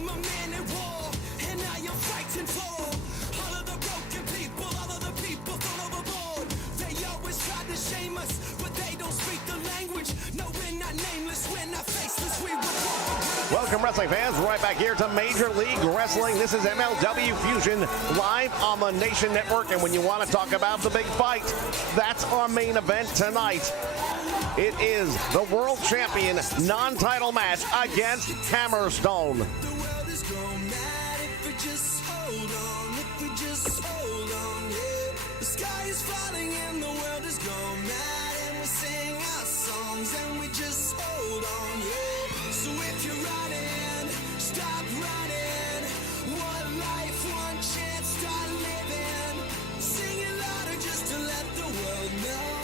am a man in war, and I am fighting for all of the broken people, all of the people thrown overboard. They always try to shame us, but they don't speak the language. No, we're not nameless, we're not faceless, we were born. Welcome, wrestling fans, right back here to Major League Wrestling. This is MLW Fusion, live on the Nation Network, and when you want to talk about the big fight, that's our main event tonight. It is the World Champion non-title match against Hammerstone. The world is grown mad if we just hold on, if we just hold on, yeah. The sky is falling and the world is gone mad, and we sing our songs and we just hold on, yeah. So if you're running, stop running. One life, one chance, start living. Sing it louder just to let the world know.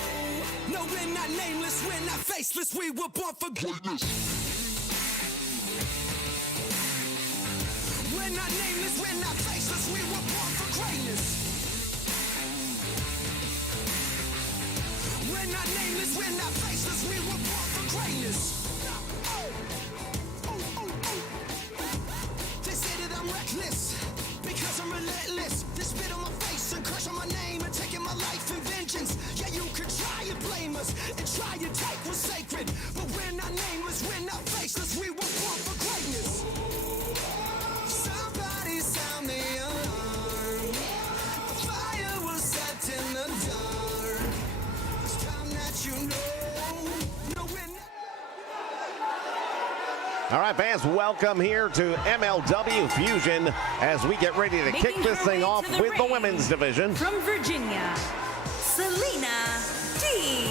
No, we're not nameless, we're not faceless, we were born for greatness. We're not nameless, we're not faceless, we were born for greatness. We're not nameless, we're not faceless, we were born for greatness. They say that I'm reckless, because I'm relentless. They spit on my face and curse on my name and taking my life in vengeance. Yeah, you could try and blame us and try and take what's sacred, but we're not nameless, we're not faceless, we were born for greatness. Somebody sound the alarm. A fire was set in the dark. It's time that you know. No, we're not. All right, fans, welcome here to MLW Fusion as we get ready to kick this thing off with the women's division. From Virginia, Selena D.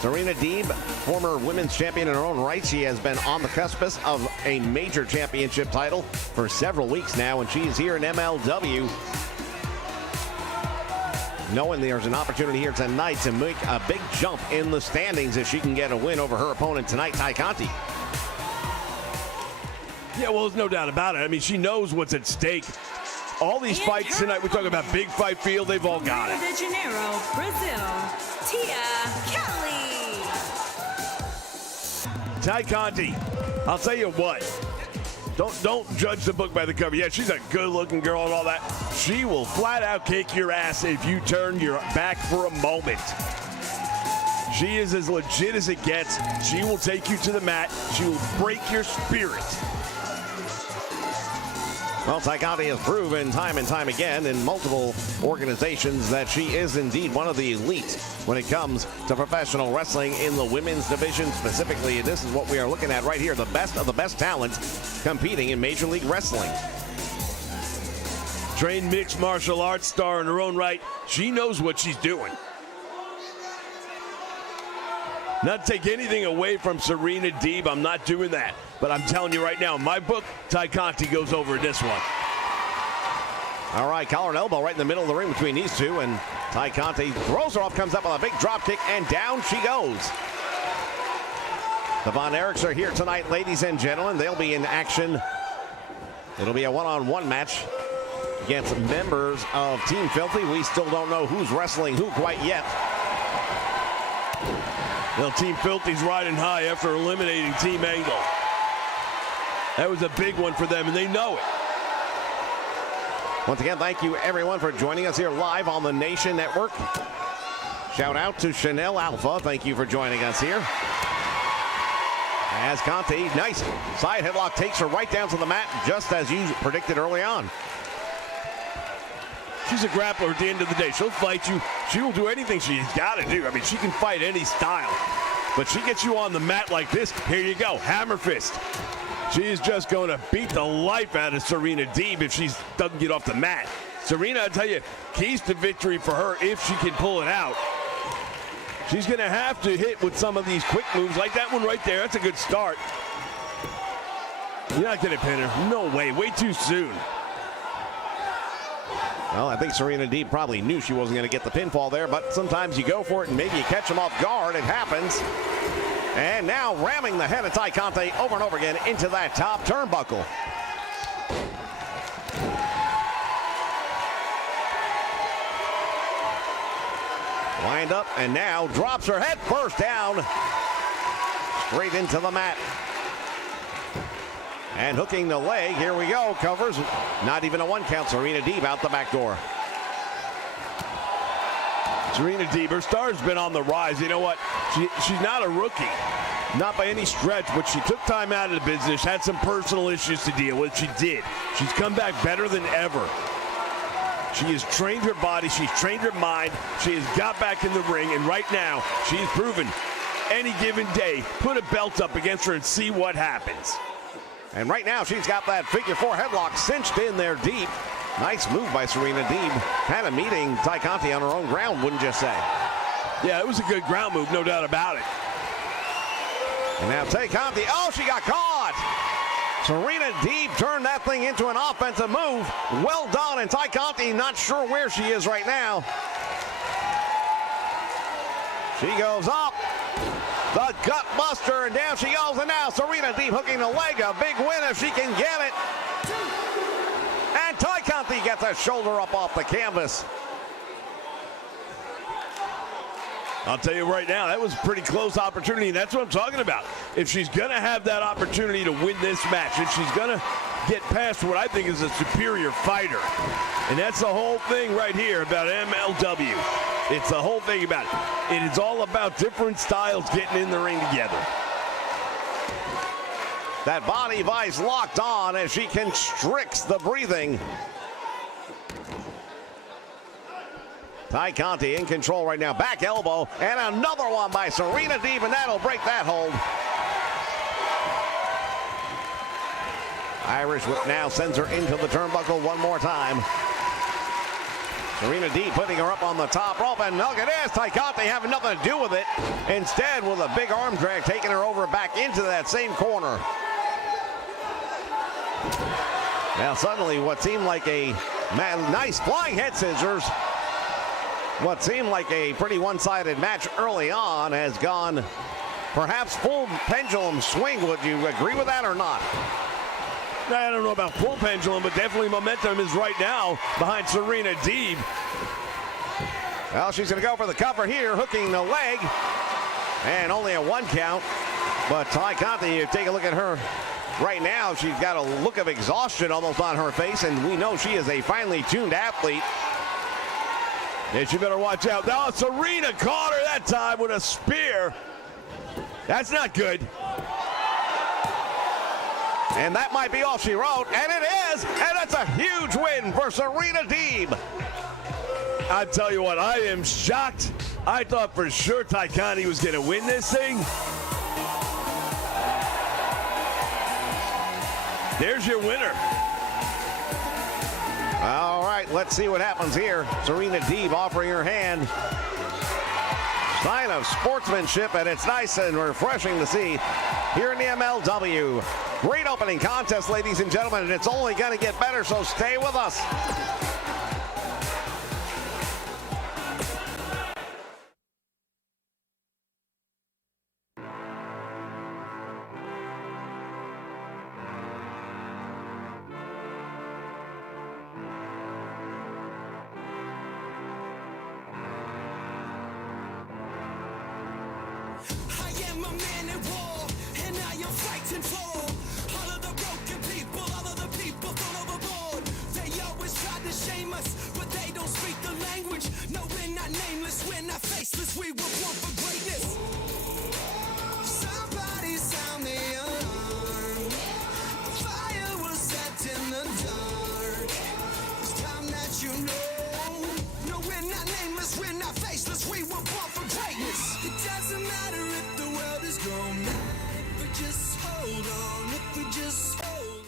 Serena Deeb, former women's champion in her own right. She has been on the cusp of a major championship title for several weeks now, and she is here in MLW. Knowing there's an opportunity here tonight to make a big jump in the standings if she can get a win over her opponent tonight, Ty Conti. Yeah, well, there's no doubt about it. I mean, she knows what's at stake. All these fights tonight, we're talking about big fight field, they've all got it. Rio de Janeiro, Brazil, Tia Kelly. Ty Conti, I'll tell you what. Don't judge the book by the cover. Yeah, she's a good-looking girl and all that. She will flat out kick your ass if you turn your back for a moment. She is as legit as it gets. She will take you to the mat. She will break your spirit. Well, Ty Conti has proven time and time again in multiple organizations that she is indeed one of the elite when it comes to professional wrestling in the women's division specifically. And this is what we are looking at right here, the best of the best talent competing in Major League Wrestling. Trained mixed martial arts star in her own right. She knows what she's doing. Not to take anything away from Serena Deeb, I'm not doing that. But I'm telling you right now, in my book, Ty Conti goes over this one. All right, collar and elbow right in the middle of the ring between these two, and Ty Conti throws her off, comes up with a big drop kick, and down she goes. The Von Erichs are here tonight, ladies and gentlemen. They'll be in action. It'll be a one-on-one match against members of Team Filthy. We still don't know who's wrestling who quite yet. Well, Team Filthy's riding high after eliminating Team Angle. That was a big one for them, and they know it. Once again, thank you everyone for joining us here live on the Nation Network. Shout out to Chanel Alpha. Thank you for joining us here. As Conti, nice side headlock, takes her right down to the mat, just as you predicted early on. She's a grappler at the end of the day. She'll fight you. She will do anything she's got to do. I mean, she can fight any style. But she gets you on the mat like this. Here you go, hammer fist. She is just going to beat the life out of Serena Deeb if she doesn't get off the mat. Serena, I tell you, keys to victory for her if she can pull it out. She's going to have to hit with some of these quick moves, like that one right there. That's a good start. You're not going to pin her. No way. Way too soon. Well, I think Serena Deeb probably knew she wasn't going to get the pinfall there, but sometimes you go for it and maybe you catch them off guard. It happens. And now ramming the head of Ty Conti over and over again into that top turnbuckle. Wind up and now drops her head first down. straight into the mat. And hooking the leg, here we go, covers. Not even a 1 count, Serena Deeb out the back door. Serena Deeb, her star's been on the rise. You know what? She's not a rookie, not by any stretch, but she took time out of the business, had some personal issues to deal with. She did. She's come back better than ever. She has trained her body, she's trained her mind, she has got back in the ring, and right now, she's proven any given day, put a belt up against her and see what happens. And right now, she's got that figure 4 headlock cinched in there deep. Nice move by Serena Deeb. Kind of meeting Tay Conti on her own ground, wouldn't you say? Yeah, it was a good ground move, no doubt about it. And now Tay Conti, oh, she got caught! Serena Deeb turned that thing into an offensive move. Well done, and Tay Conti not sure where she is right now. She goes up. The gut buster, and down she goes, and now Serena Deeb hooking the leg. A big win if she can get it. And Tay Conti gets a shoulder up off the canvas. I'll tell you right now, that was a pretty close opportunity, and that's what I'm talking about. If she's going to have that opportunity to win this match, if she's going to get past what I think is a superior fighter, and that's the whole thing right here about MLW. It's the whole thing about it. It is all about different styles getting in the ring together. That body vice locked on as she constricts the breathing. Tay Conti in control right now. Back elbow, and another one by Serena Deeb, and that'll break that hold. Irish whip now sends her into the turnbuckle one more time. Serena Deeb putting her up on the top rope, and look at this, Tay Conti having nothing to do with it. Instead, with a big arm drag, taking her over back into that same corner. Now suddenly what seemed like a nice flying head scissors, what seemed like a pretty one-sided match early on has gone perhaps full pendulum swing. Would you agree with that or not? I don't know about full pendulum, but definitely momentum is right now behind Serena Deeb. Well, she's going to go for the cover here, hooking the leg, and only a 1 count. But Tay Conti, you take a look at her right now, she's got a look of exhaustion almost on her face, and we know she is a finely tuned athlete. Yeah, she better watch out. Now Serena caught her that time with a spear. That's not good. And that might be all she wrote, and it is, and it's a huge win for Serena Deeb. I tell you what, I am shocked. I thought for sure Tay Conti was going to win this thing. There's your winner. All right, let's see what happens here. Serena Deeb offering her hand. Sign of sportsmanship, and it's nice and refreshing to see here in the MLW. Great opening contest, ladies and gentlemen, and it's only going to get better, so stay with us. I am a man at war, and I am fighting for all of the broken people, all of the people thrown overboard. They always try to shame us, but they don't speak the language. No, we're not nameless, we're not faceless, we were born for greatness. Somebody sound the alarm. Fire was set in the dark. It's time that you know. No, we're not nameless, we're not faceless, we were born for greatness. It doesn't matter if the world is gone mad, if we just hold on, if we just hold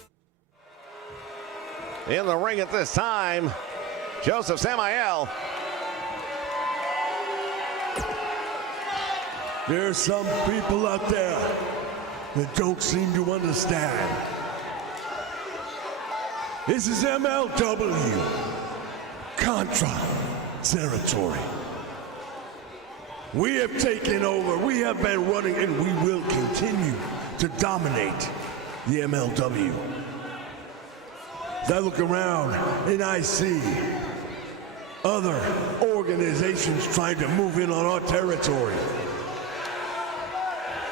on. In the ring at this time, Joseph Samael. There's some people out there that don't seem to understand. This is MLW Contra territory. We have taken over, we have been running, and we will continue to dominate the MLW. As I look around and I see other organizations trying to move in on our territory.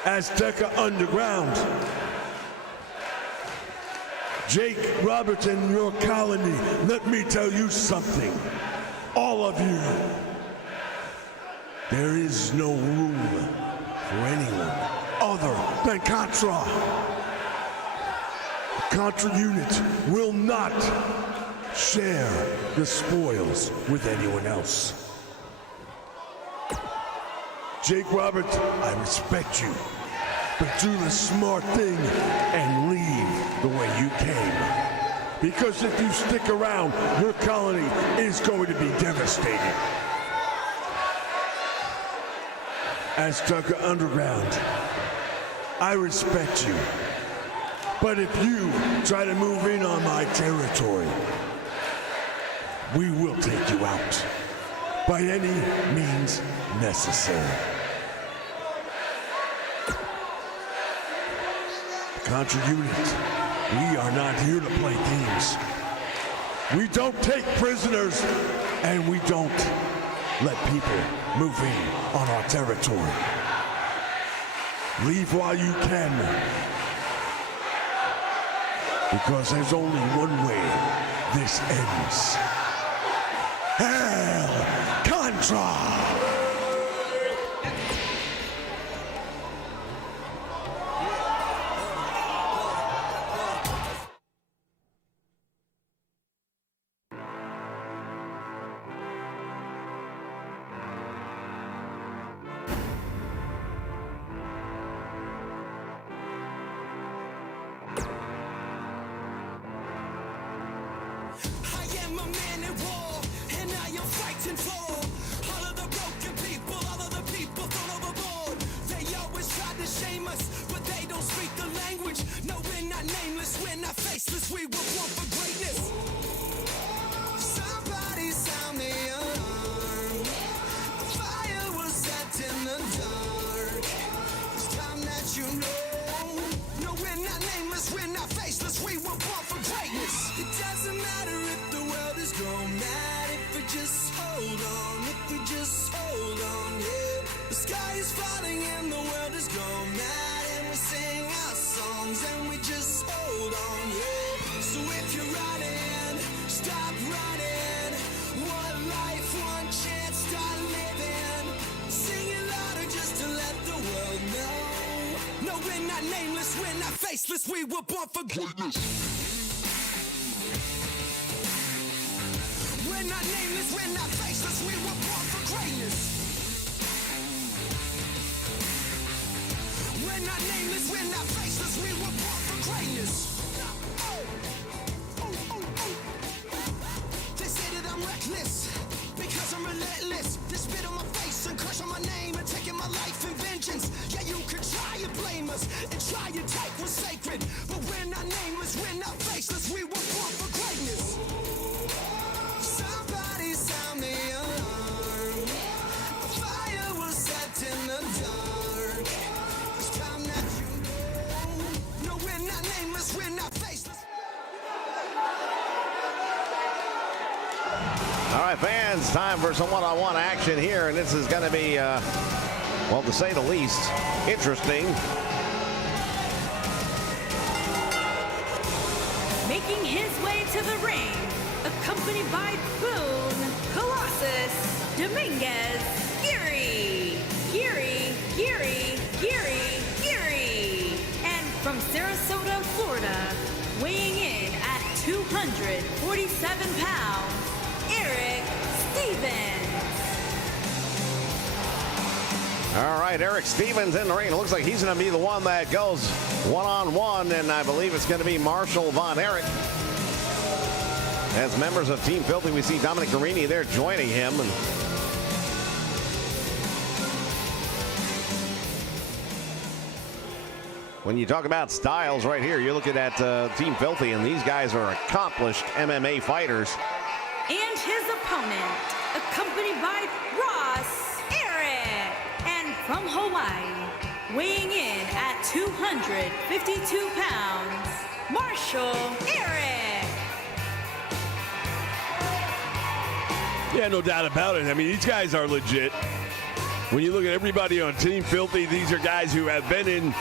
Azteca Underground. Jake Roberts and your colony, let me tell you something. All of you, there is no room for anyone other than Contra. The Contra unit will not share the spoils with anyone else. Jake Roberts, I respect you, but do the smart thing and leave the way you came. Because if you stick around, your colony is going to be devastated. Azteca Underground, I respect you. But if you try to move in on my territory, we will take you out by any means necessary. Contra unit, we are not here to play games. We don't take prisoners, and we don't let people move in on our territory. Leave while you can, because there's only one way this ends. Hell Contra! I am a man at war, and I am fighting for all of the broken people, all of the people thrown overboard. They always try to shame us, but they don't speak the language. No, we're not nameless, we're not faceless, we were born for greatness. Somebody sound the alarm. A fire was set in the dark. It's time that you know. No, we're not nameless, we're not faceless, we were born for greatness. It doesn't matter if the world is going mad, if we just hold on, if we just hold on, yeah. The sky is falling and the world is going mad, and we sing our songs and we just hold on, yeah. So if you're running, stop running. One life, one chance, start living. Sing it louder just to let the world know. No, we're not nameless, we're not faceless, we were born for greatness. We're not nameless, we're not faceless, we were born for greatness. We're not nameless, we're not faceless, we were born for greatness. They say that I'm reckless, because I'm relentless. They spit on my face and crush on my name and taking my life in vengeance. Yeah, you could try and blame us and try and take what's sacred, but we're not nameless, we're not faceless, we were born for greatness. Somebody sound the alarm. A fire was set in the dark. It's time that you know. No, we're not nameless, we're not faceless. All right, fans, time for some one-on-one action here, and this is going to be, well, to say the least, interesting. Making his way to the ring, accompanied by Boone, Colossus, Dominguez, Geary, and from Sarasota, Florida, weighing in at 247 pounds, Erich Stevens. All right, Erich Stevens in the ring. It looks like he's going to be the one that goes one-on-one, and I believe it's going to be Marshall Von Erich. As members of Team Filthy, we see Dominic Guarini there joining him. And when you talk about styles right here, you're looking at Team Filthy, and these guys are accomplished MMA fighters. And his opponent, accompanied by Ross Erich, and from Hawaii, weighing in at 252 pounds, Marshall Erich. Yeah, no doubt about it. I mean, these guys are legit. when you look at everybody on Team Filthy, these are guys who have been in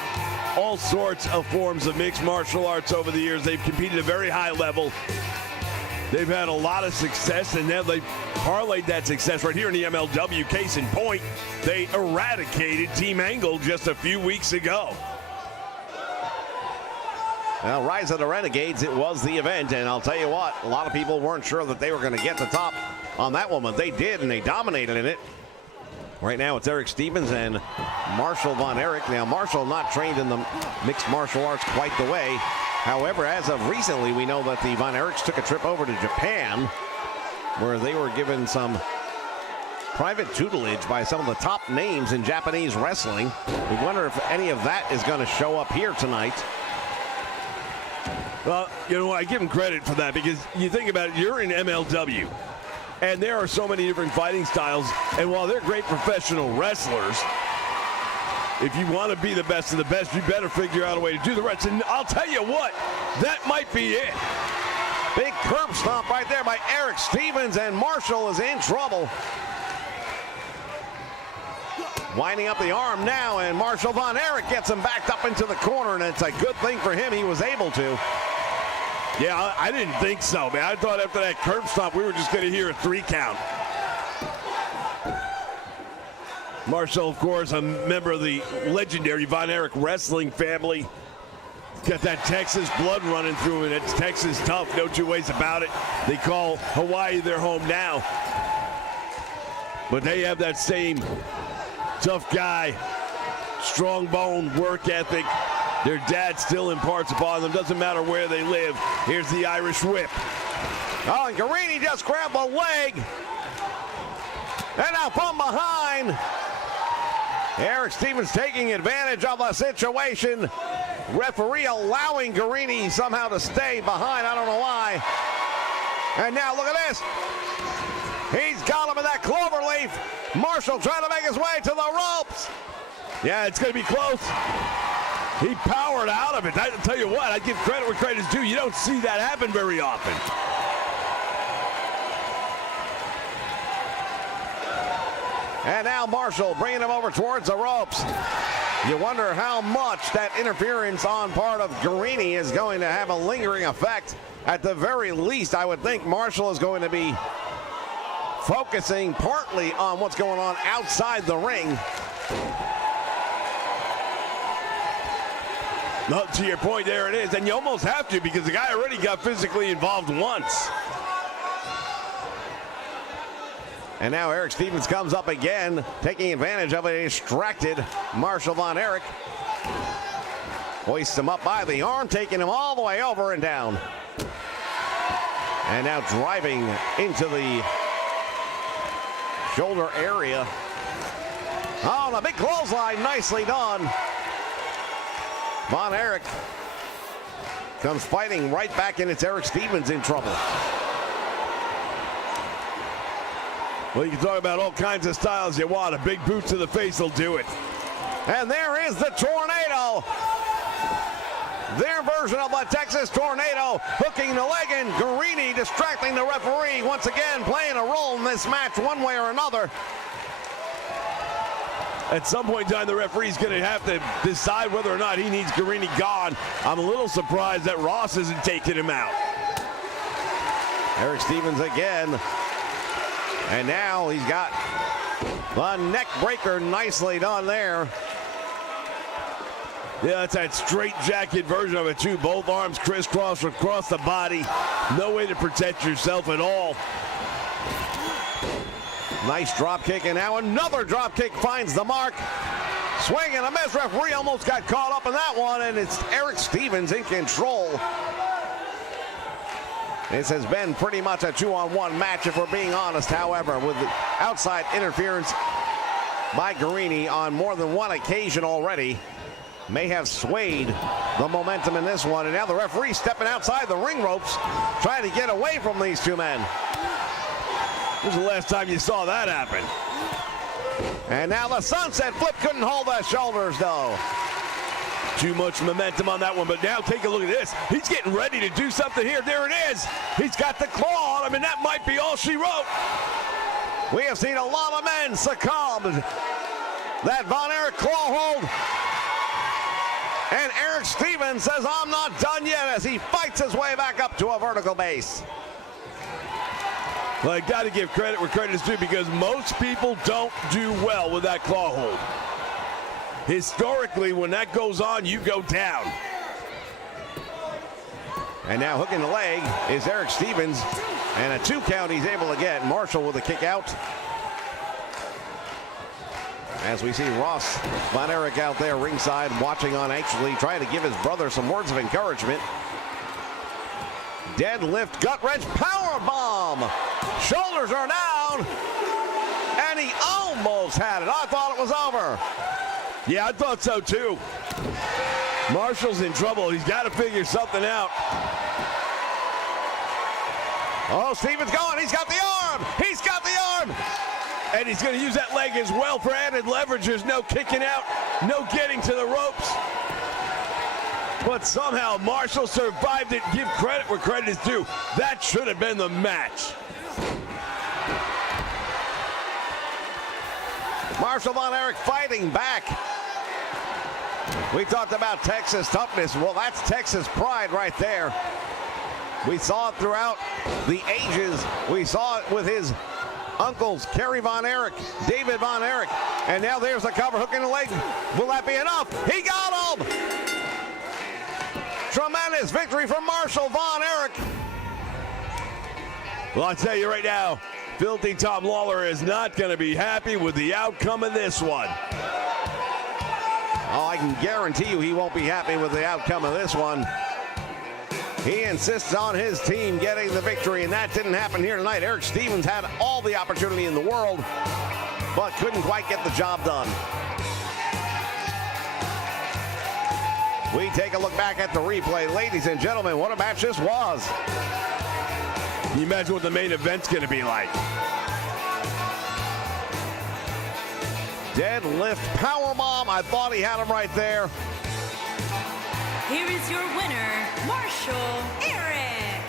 all sorts of forms of mixed martial arts over the years. They've competed at a very high level. They've had a lot of success, and now they've parlayed that success right here in the MLW. Case in point, they eradicated Team Angle just a few weeks ago. Well, Rise of the Renegades, it was the event, and I'll tell you what, a lot of people weren't sure that they were going to get the top on that one, but they did, and they dominated in it. Right now, it's Erich Stevens and Marshall Von Erich. Now, Marshall not trained in the mixed martial arts quite the way. However, as of recently, we know that the Von Erichs took a trip over to Japan, where they were given some private tutelage by some of the top names in Japanese wrestling. We wonder if any of that is going to show up here tonight. Well, you know, I give them credit for that, because you think about it, you're in MLW, and there are so many different fighting styles, and while they're great professional wrestlers, if you want to be the best of the best, you better figure out a way to do the rest. And I'll tell you what, that might be it. Big curb stomp right there by Erich Stevens, and Marshall is in trouble. Winding up the arm now, and Marshall Von Erich gets him backed up into the corner, and it's a good thing for him he was able to. Yeah, I didn't think so, man. I thought after that curb stomp, we were just going to hear a 3 count. Marshall, of course, a member of the legendary Von Erich wrestling family. Got that Texas blood running through him. It's Texas tough, no two ways about it. They call Hawaii their home now. But they have that same tough guy, strong bone, work ethic. Their dad still imparts upon them. Doesn't matter where they live. Here's the Irish whip. Oh, and Guarini just grabbed the leg. And now from behind, Erich Stevens taking advantage of the situation. Referee allowing Guarini somehow to stay behind. I don't know why. And now look at this. He's got him in that clover leaf. Marshall trying to make his way to the ropes. Yeah, it's going to be close. He powered out of it. I tell you what, I give credit where credit is due. You don't see that happen very often. And now Marshall bringing him over towards the ropes. You wonder how much that interference on part of Guarini is going to have a lingering effect. At the very least, I would think Marshall is going to be focusing partly on what's going on outside the ring. No, to your point, there it is. And you almost have to, because the guy already got physically involved once. And now Erich Stevens comes up again, taking advantage of a distracted Marshall Von Erich. Hoists him up by the arm, taking him all the way over and down. And now driving into the shoulder area. Oh, and a big clothesline, nicely done. Von Erich comes fighting right back, and it's Erich Stevens in trouble. Well, you can talk about all kinds of styles you want. A big boot to the face will do it. And there is the tornado. Their version of the Texas tornado, hooking the leg in. Guarini distracting the referee, once again playing a role in this match one way or another. At some point in time, the referee's going to have to decide whether or not he needs Guarini gone. I'm a little surprised that Ross isn't taking him out. Erich Stevens again. And now he's got the neck breaker, nicely done there. Yeah, that's that straight jacket version of it too. Both arms crisscrossed across the body. No way to protect yourself at all. Nice drop kick, and now another drop kick finds the mark. Swing and a miss. Referee almost got caught up in that one, and it's Erich Stevens in control. This has been pretty much a 2-on-1 match, if we're being honest, however, with the outside interference by Guarini on more than one occasion already. May have swayed the momentum in this one, and now the referee stepping outside the ring ropes, trying to get away from these two men. When's the last time you saw that happen? And now the sunset flip, couldn't hold the shoulders though. Too much momentum on that one, but now take a look at this. He's getting ready to do something here. There it is. He's got the claw on him, and that might be all she wrote. We have seen a lot of men succumb that Von Erich claw hold. And Erich Stevens says, I'm not done yet, as he fights his way back up to a vertical base. Well, I got to give credit where credit is due, because most people don't do well with that claw hold. Historically, when that goes on, you go down. And now hooking the leg is Erich Stevens. And a 2 count he's able to get. Marshall with a kick out. As we see Ross Von Erich out there ringside watching on anxiously, trying to give his brother some words of encouragement. Deadlift gut wrench power bomb. Shoulders are down. And he almost had it. I thought it was over. Yeah, I thought so too. Marshall's in trouble. He's got to figure something out. Oh, Stevens going. He's got the arm. He's got the arm. And he's going to use that leg as well for added leverage. There's no kicking out, no getting to the ropes. But somehow Marshall survived it. Give credit where credit is due. That should have been the match. Marshall Von Erich fighting back. We talked about Texas toughness. Well, that's Texas pride right there. We saw it throughout the ages. We saw it with his uncles, Kerry Von Erich, David Von Erich. And now there's a cover, hook in the leg. Will that be enough? He got him! Tremendous victory from Marshall Von Erich. Well, I'll tell you right now, Filthy Tom Lawler is not going to be happy with the outcome of this one. Oh, I can guarantee you he won't be happy with the outcome of this one. He insists on his team getting the victory, and that didn't happen here tonight. Erich Stevens had all the opportunity in the world, but couldn't quite get the job done. We take a look back at the replay. Ladies and gentlemen, what a match this was. Can you imagine what the main event's going to be like? Deadlift powerbomb. I thought he had him right there. Here is your winner, Marshall Erich.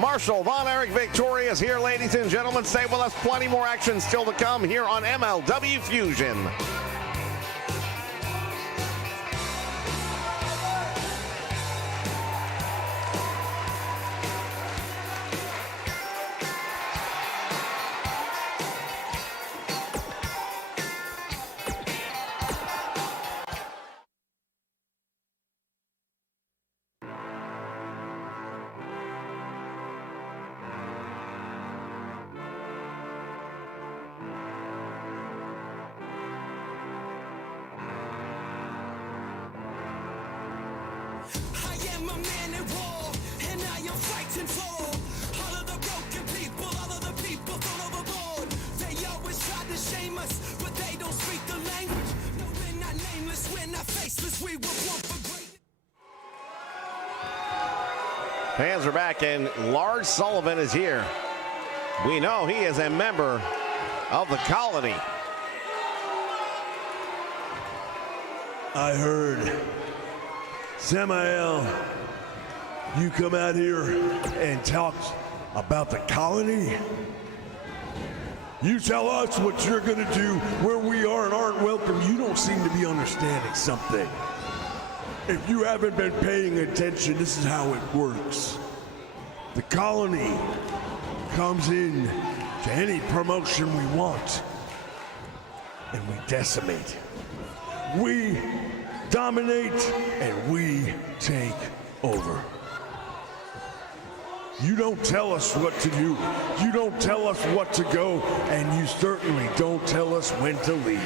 Marshall Von Erich victorious here, ladies and gentlemen. Stay with us. Plenty more action still to come here on MLW Fusion. I am a man at war, and I am fighting for all of the broken people, all of the people thrown overboard. They always try to shame us, but they don't speak the language. No, we're not nameless, we're not faceless, we were born for greatness. Fans are back, and Lars Sullivan is here. We know he is a member of the Colony. I heard, Samael, you come out here and talk about the Colony? You tell us what you're gonna do where we are and aren't welcome. You don't seem to be understanding something. If you haven't been paying attention, this is how it works. The Colony comes in to any promotion we want, and we decimate. We dominate, and we take over. You don't tell us what to do. You don't tell us what to go, and you certainly don't tell us when to leave.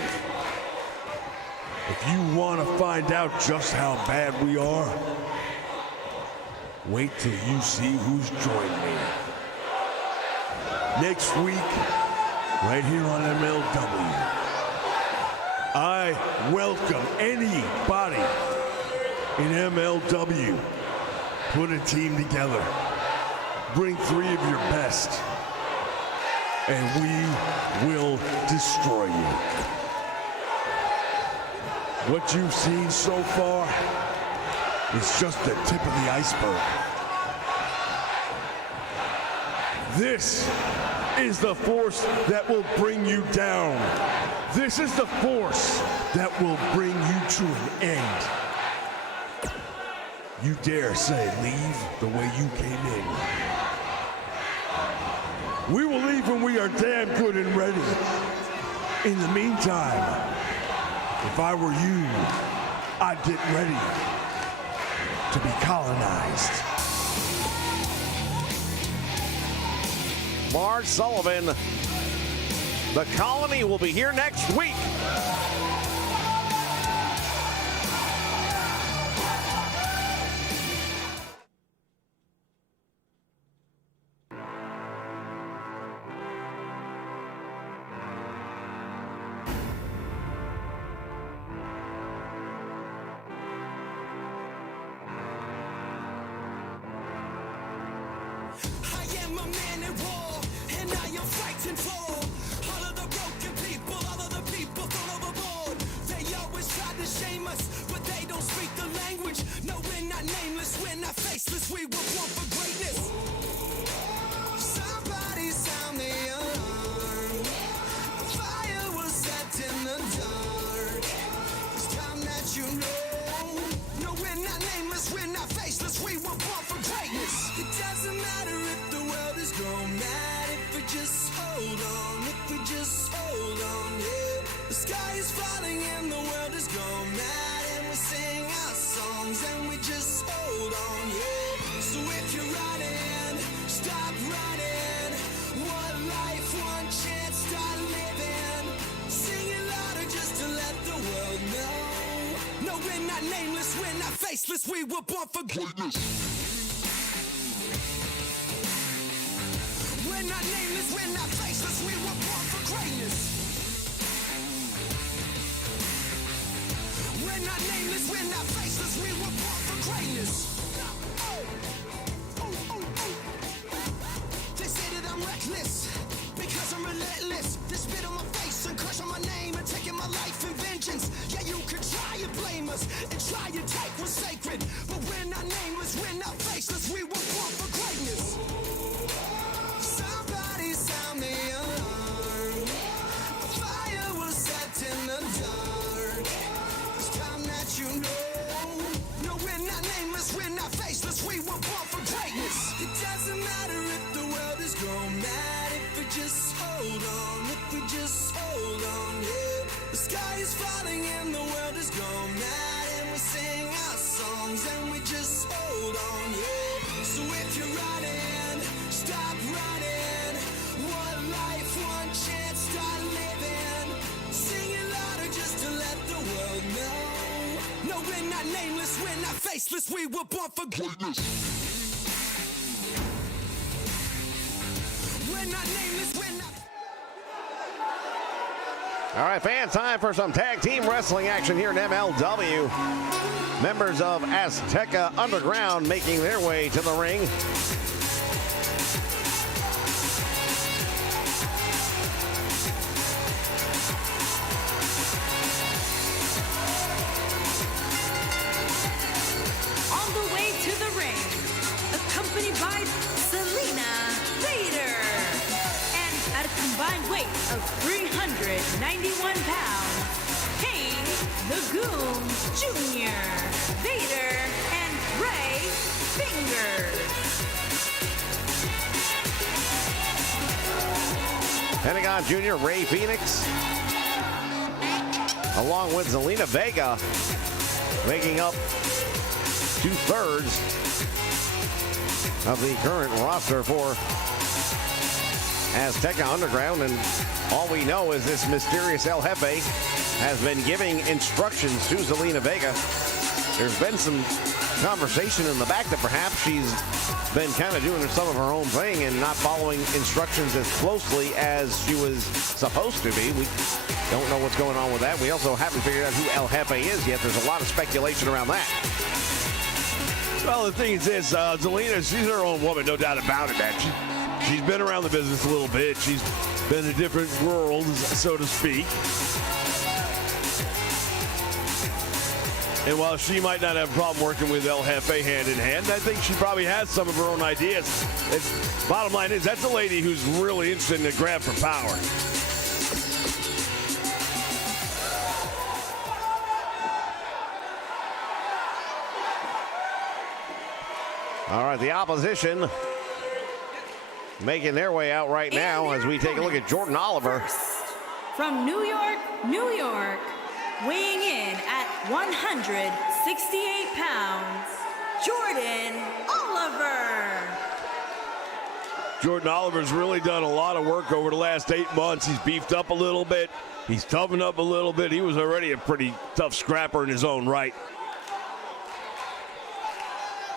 If you want to find out just how bad we are, wait till you see who's joined me. Next week, right here on MLW, I welcome anybody in MLW. Put a team together. Bring 3 of your best, and we will destroy you. What you've seen so far is just the tip of the iceberg. This is the force that will bring you down. This is the force that will bring you to an end. You dare say leave the way you came in. We will leave when we are damn good and ready. In the meantime, if I were you, I'd get ready to be colonized. Mark Sullivan. The Colony will be here next week. I am a man at war, and I am fighting for all of the broken people, all of the people thrown overboard. They always try to shame us, but they don't speak the language. No, we're not nameless, we're not faceless, we were born for greatness. Somebody sound the alarm. A fire was set in the dark. It's time that you know. No, we're not nameless, we're not faceless, we were born for greatness. It doesn't matter if the world is gone mad, if we just hold on, if we just hold on, yeah. The sky is falling and the world is gone mad, and we sing our songs and we just hold on, yeah. So if you're running, stop running. One life, one chance, start living. Sing it louder just to let the world know. No, we're not nameless, we're not faceless, we were born for greatness. We're not nameless, we're not faceless, we were born for greatness. We're not nameless, we're not faceless, we were born for greatness. They say that I'm reckless, because I'm relentless. They spit on my face and curse on my name and taking my life in vengeance. Yeah, you can try and blame us and try and take what's sacred, but we're not nameless, we're not faceless, we were born for greatness. Somebody sound the alarm. A fire was set in the dark. It's time that you know. No, we're not nameless, we're not faceless, we were born for greatness. It doesn't matter if the world is gone mad, if we just hold on, if we just hold on, yeah. The sky is falling and the world is gone mad, and we sing our songs and we just hold on, yeah. So if you're running, stop running. One life, one chance, start living. Sing it louder just to let the world know. No, we're not nameless, we're not faceless, we were born for greatness. We're not nameless, we're not. All right, fans, time for some tag team wrestling action here in MLW. Members of Azteca Underground making their way to the ring. On the way to the ring, accompanied by Selena Vader. And at a combined weight of 391 pounds, Kane the Goon Jr., Vader, and Ray Fingers. Pentagon Jr., Ray Phoenix, along with Zelina Vega, making up 2/3 of the current roster for Azteca Underground. And all we know is this mysterious El Jefe has been giving instructions to Zelina Vega. There's been some conversation in the back that perhaps she's been kind of doing some of her own thing and not following instructions as closely as she was supposed to be. We don't know what's going on with that. We also haven't figured out who El Jefe is yet. There's a lot of speculation around that. Well, the thing is this, Zelina, she's her own woman, no doubt about it, man. She's been around the business a little bit. She's been in different worlds, so to speak. And while she might not have a problem working with El Jefe hand in hand, I think she probably has some of her own ideas. Bottom line is, that's a lady who's really interested in the grab for power. All right, the opposition making their way out right now as we take a look at Jordan Oliver. From New York, New York, weighing in at 168 pounds, Jordan Oliver. Jordan Oliver's really done a lot of work over the last 8 months. He's beefed up a little bit. He's toughened up a little bit. He was already a pretty tough scrapper in his own right.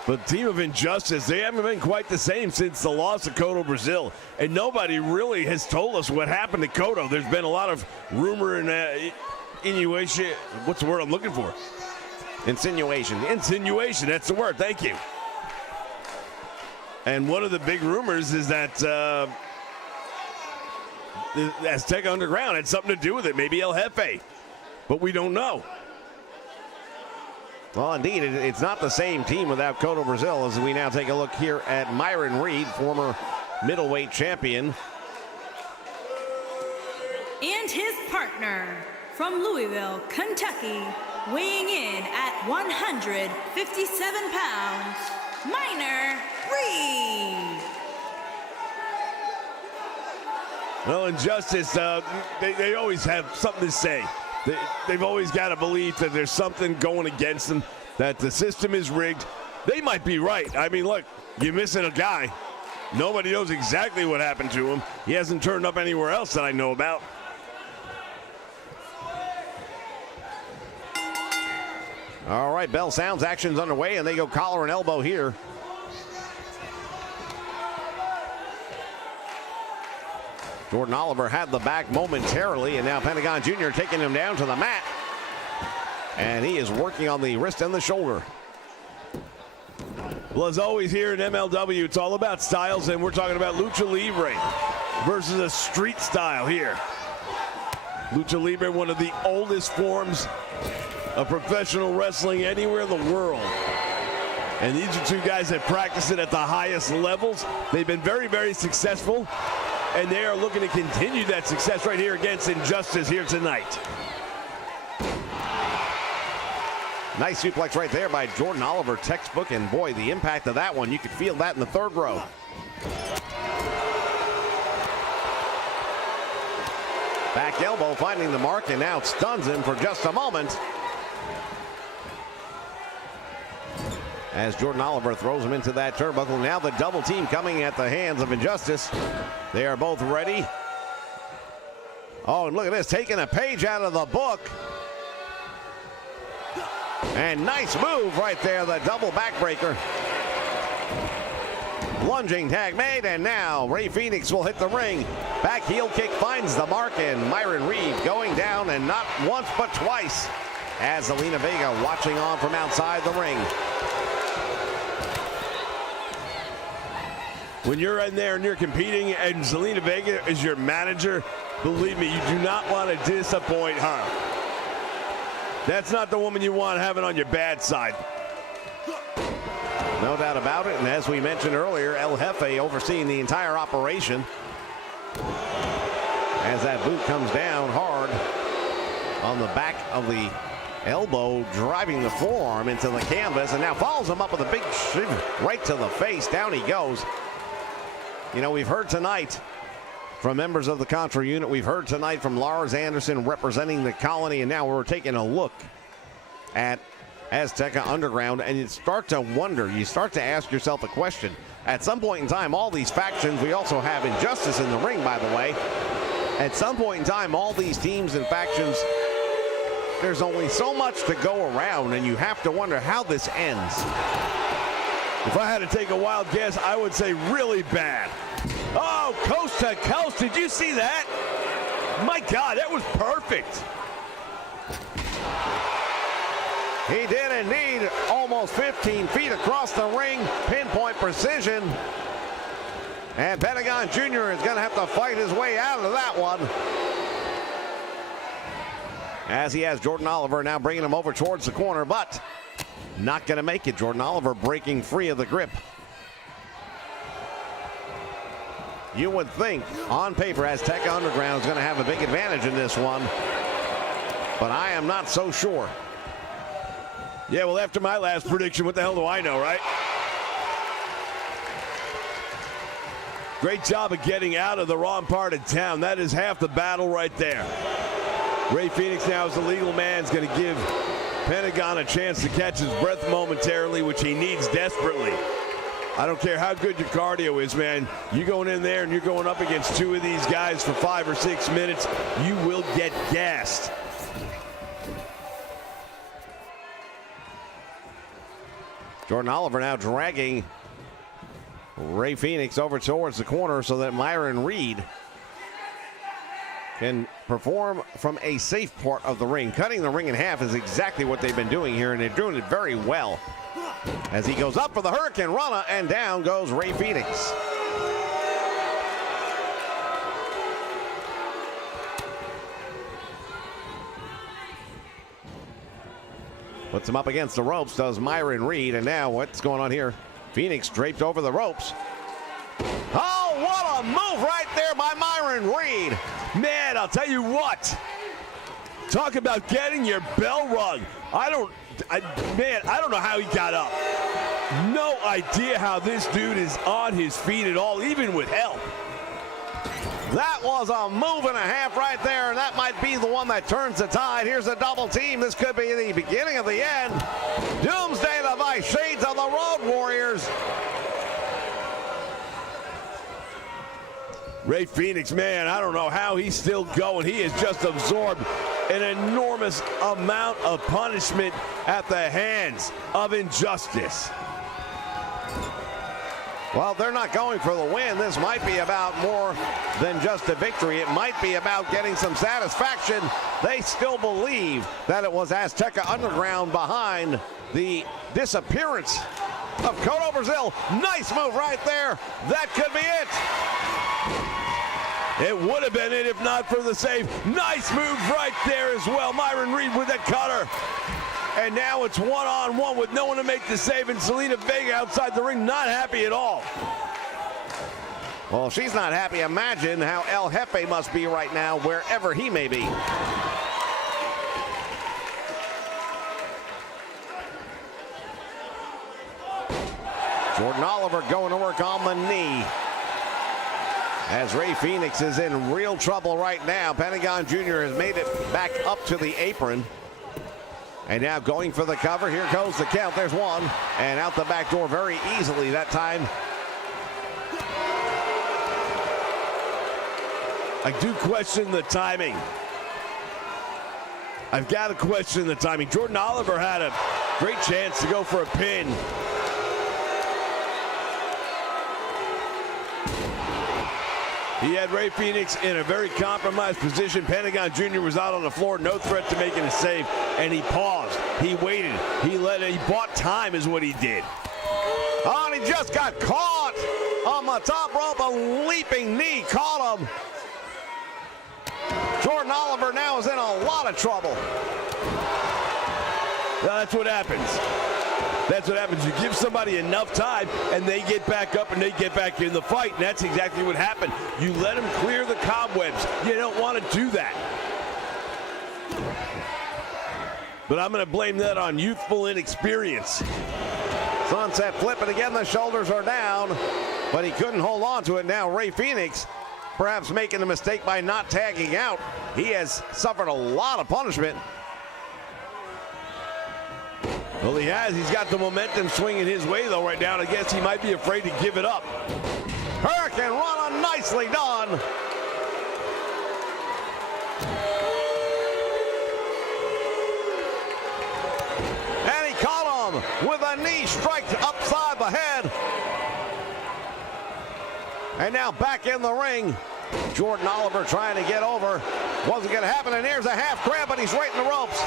But the team of Injustice, they haven't been quite the same since the loss of Cotto Brazil. And nobody really has told us what happened to Cotto. There's been a lot of rumor and innuation. What's the word I'm looking for? Insinuation. Insinuation, that's the word. Thank you. And one of the big rumors is that the Azteca Underground had something to do with it. Maybe El Jefe. But we don't know. Well, indeed, it's not the same team without Cotto Brazil, as we now take a look here at Myron Reed, former middleweight champion. And his partner from Louisville, Kentucky, weighing in at 157 pounds, Myron Reed. Well, Injustice, they always have something to say. They've always got a belief that there's something going against them, that the system is rigged. They might be right. I mean, look, you're missing a guy. Nobody knows exactly what happened to him. He hasn't turned up anywhere else that I know about. All right, bell sounds, action's underway, and they go collar and elbow here. Jordan Oliver had the back momentarily, and now Pentagon Jr. taking him down to the mat. And he is working on the wrist and the shoulder. Well, as always here in MLW, it's all about styles, and we're talking about Lucha Libre versus a street style here. Lucha Libre, one of the oldest forms of professional wrestling anywhere in the world. And these are two guys that practice it at the highest levels. They've been very, very successful. And they are looking to continue that success right here against Injustice here tonight. Nice suplex right there by Jordan Oliver, textbook, and boy, the impact of that one, you could feel that in the third row. Back elbow finding the mark, and now stuns him for just a moment. As Jordan Oliver throws him into that turnbuckle. Now the double team coming at the hands of Injustice. They are both ready. Oh, and look at this, taking a page out of the book. And nice move right there, the double backbreaker. Lunging tag made, and now Ray Phoenix will hit the ring. Back heel kick finds the mark, and Myron Reed going down, and not once but twice, as Zelina Vega watching on from outside the ring. When you're in there and you're competing and Zelina Vega is your manager, believe me, you do not want to disappoint her. That's not the woman you want having on your bad side. No doubt about it, and as we mentioned earlier, El Jefe overseeing the entire operation. As that boot comes down hard on the back of the elbow, driving the forearm into the canvas, and now follows him up with a big shiv right to the face. Down he goes. You know, we've heard tonight from members of the Contra unit. We've heard tonight from Lars Anderson representing the Colony, and now we're taking a look at Azteca Underground, and you start to wonder, you start to ask yourself a question. At some point in time, all these factions, we also have Injustice in the ring, by the way. At some point in time, all these teams and factions, there's only so much to go around, and you have to wonder how this ends. If I had to take a wild guess, I would say really bad. Oh, coast to coast. Did you see that? My God, that was perfect. He did indeed. Almost 15 feet across the ring. Pinpoint precision. And Pentagon Jr. is going to have to fight his way out of that one. As he has Jordan Oliver now bringing him over towards the corner, but not going to make it. Jordan Oliver breaking free of the grip. You would think, on paper, Azteca Underground is going to have a big advantage in this one, but I am not so sure. Yeah, well, after my last prediction, what the hell do I know, right? Great job of getting out of the wrong part of town. That is half the battle right there. Rey Fenix now as the legal man is going to give Pentagon a chance to catch his breath momentarily, which he needs desperately. I don't care how good your cardio is, man. You're going in there and you're going up against two of these guys for 5 or 6 minutes, you will get gassed. Jordan Oliver now dragging Rey Fenix over towards the corner so that Myron Reed can perform from a safe part of the ring. Cutting the ring in half is exactly what they've been doing here, and they're doing it very well. As he goes up for the Hurricane Rana, and down goes Rey Fenix. Puts him up against the ropes, does Myron Reed, and now what's going on here? Fenix draped over the ropes. Oh, what a move right there by Myron Reed. Man, I'll tell you what. Talk about getting your bell rung. I don't know how he got up. No idea how this dude is on his feet at all, even with help. That was a move and a half right there, and that might be the one that turns the tide. Here's a double team. This could be the beginning of the end. Doomsday Device, shades of the Road Warriors. Rey Fenix, man, I don't know how he's still going. He has just absorbed an enormous amount of punishment at the hands of injustice. Well, they're not going for the win. This might be about more than just a victory. It might be about getting some satisfaction. They still believe that it was Azteca Underground behind the disappearance of Cotto Brazil. Nice move right there. That could be it. It would have been it if not for the save. Nice move right there as well. Myron Reed with the cutter. And now it's one-on-one with no one to make the save, and Zelina Vega outside the ring not happy at all. Well, if she's not happy, imagine how El Jefe must be right now, wherever he may be. Jordan Oliver going to work on the knee. As Rey Fenix is in real trouble right now. Pentagon Jr. has made it back up to the apron. And now going for the cover. Here goes the count. There's one. And out the back door very easily that time. I do question the timing. I've got to question the timing. Jordan Oliver had a great chance to go for a pin. He had Rey Fenix in a very compromised position. Pentagon Jr. was out on the floor, no threat to making a save, and he paused. He waited. He bought time is what he did. Oh, and he just got caught on the top rope. A leaping knee caught him. Jordan Oliver now is in a lot of trouble. Now that's what happens. That's what happens. You give somebody enough time, and they get back up, and they get back in the fight, and that's exactly what happened. You let them clear the cobwebs. You don't want to do that. But I'm going to blame that on youthful inexperience. Sunset flip, and again the shoulders are down, but he couldn't hold on to it. Now Rey Fenix perhaps making a mistake by not tagging out. He has suffered a lot of punishment. Well, he has. He's got the momentum swinging his way, though, right now. And I guess he might be afraid to give it up. Hurricane Rana, nicely done. And he caught him with a knee strike upside the head. And now back in the ring. Jordan Oliver trying to get over. Wasn't going to happen, and here's a half grab, but he's right in the ropes.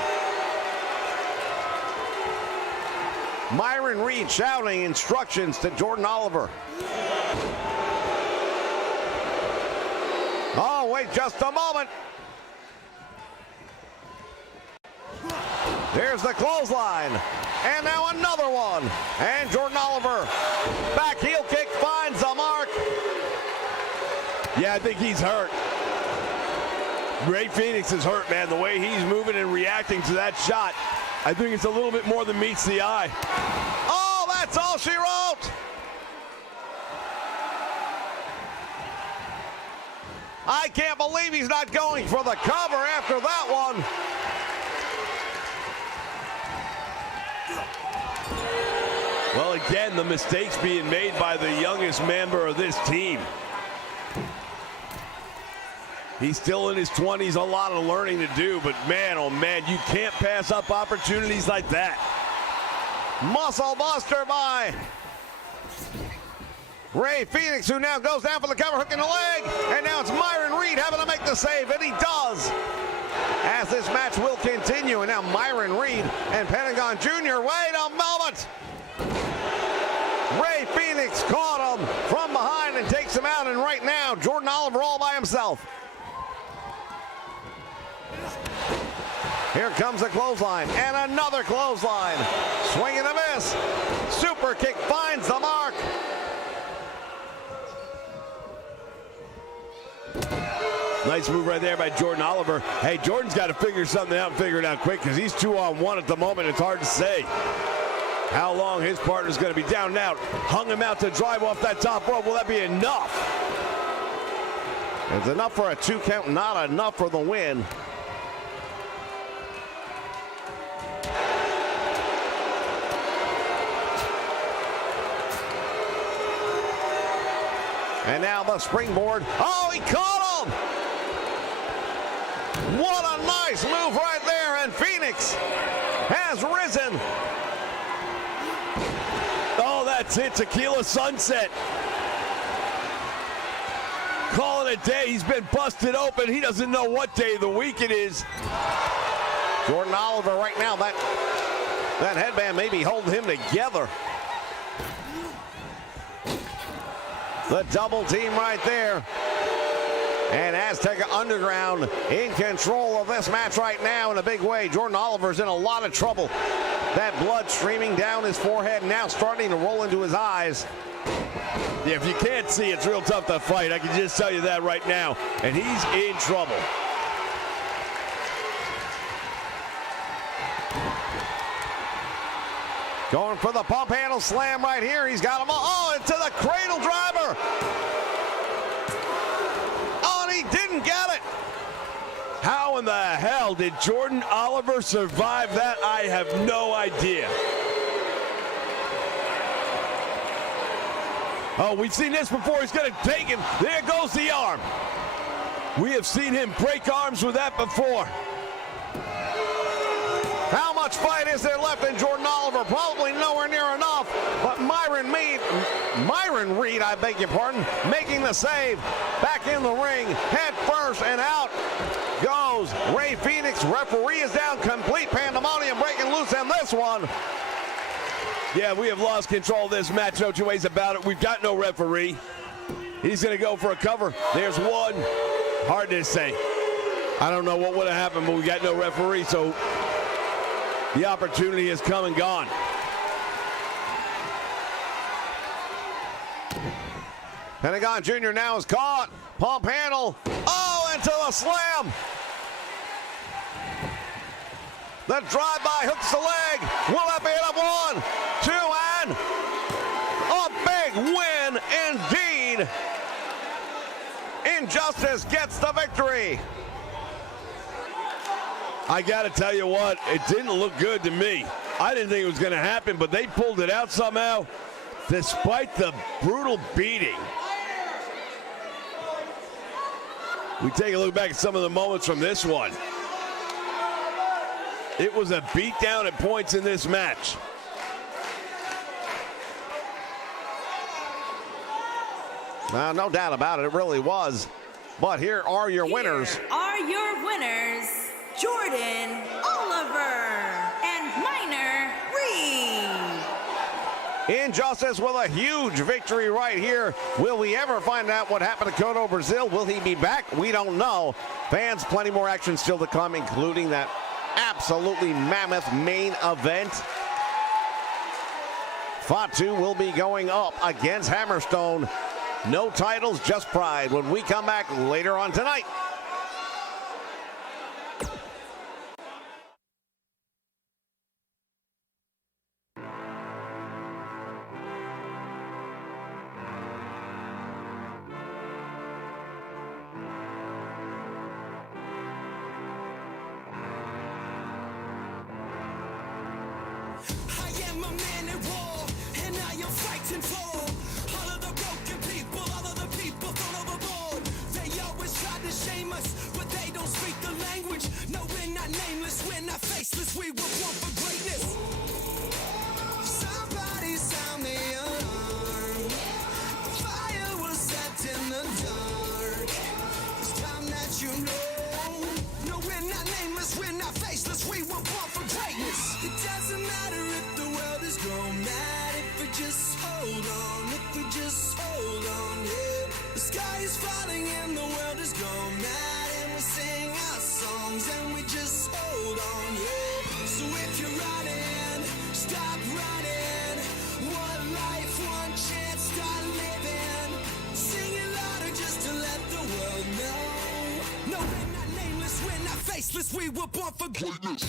Myron Reed shouting instructions to Jordan Oliver. Oh, wait just a moment. There's the clothesline. And now another one. And Jordan Oliver, back heel kick, finds the mark. Yeah, I think he's hurt. Rey Fenix is hurt, man. The way he's moving and reacting to that shot, I think it's a little bit more than meets the eye. Oh, that's all she wrote. I can't believe he's not going for the cover after that one. Well, again, the mistakes being made by the youngest member of this team. He's still in his 20s, a lot of learning to do, but man, oh man, you can't pass up opportunities like that. Muscle buster by Ray Phoenix, who now goes down for the cover, hooking the leg, and now it's Myron Reed having to make the save, and he does. As this match will continue, and now Myron Reed and Pentagon Jr. Wait a moment. Ray Phoenix caught him from behind and takes him out, and right now, Jordan Oliver all by himself. Here comes a clothesline, and another clothesline. Swing and a miss. Super kick finds the mark. Nice move right there by Jordan Oliver. Hey, Jordan's got to figure something out and figure it out quick because he's 2-on-1 at the moment. It's hard to say how long his partner's going to be down now. Hung him out to drive off that top rope. Will that be enough? It's enough for a 2 count, not enough for the win. And now the springboard. Oh, he caught him! What a nice move right there, and Phoenix has risen. Oh, that's it, Tequila Sunset. Calling it a day, he's been busted open. He doesn't know what day of the week it is. Jordan Oliver right now, that headband may be holding him together. The double team right there. And Azteca Underground in control of this match right now in a big way. Jordan Oliver's in a lot of trouble. That blood streaming down his forehead, now starting to roll into his eyes. Yeah, if you can't see, it's real tough to fight. I can just tell you that right now. And he's in trouble. Going for the pump handle slam right here. He's got him. Oh, into the cradle driver. Oh, and he didn't get it. How in the hell did Jordan Oliver survive that? I have no idea. Oh, we've seen this before. He's going to take him. There goes the arm. We have seen him break arms with that before. How much fight is there left in Jordan Oliver? Probably nowhere near enough. But Myron Reed, I beg your pardon, making the save. Back in the ring, head first, and out goes Ray Phoenix. Referee is down. Complete pandemonium breaking loose in this one. Yeah, we have lost control of this match. No two ways about it. We've got no referee. He's going to go for a cover. There's one. Hard to say. I don't know what would have happened, but we got no referee, so the opportunity has come and gone. Pentagon Jr. now is caught. Pump handle. Oh, into the slam. The drive-by hooks the leg. Will that be enough? 1, 2, and a big win indeed. Injustice gets the victory. I got to tell you what, it didn't look good to me. I didn't think it was going to happen, but they pulled it out somehow, despite the brutal beating. We take a look back at some of the moments from this one. It was a beatdown at points in this match. No doubt about it, it really was. But here are your winners. Here are your winners, Jordan Oliver and Myron Reed. Injustice with a huge victory right here. Will we ever find out what happened to Cotto Brazil? Will he be back? We don't know. Fans, plenty more action still to come, including that absolutely mammoth main event. Fatu will be going up against Hammerstone. No titles, just pride. When we come back later on tonight. am a man at war, and I am fighting for all of the broken people, all of the people thrown overboard. They always try to shame us, but they don't speak the language. No, we're not nameless, we're not faceless, we were born for greatness. Somebody sound the alarm. Fire was set in the dark. It's time that you know. No, we're not nameless, we're not faceless, we were born for greatness. It doesn't matter if the world is gone mad, if we just hold on, if we just hold on, yeah. The sky is falling and the world is gone mad, and we sing our songs and we just hold on, yeah. So if you're running, stop running. One life, one chance, start living. Sing it louder just to let the world know. No, we're not nameless, we're not faceless, we were born for greatness.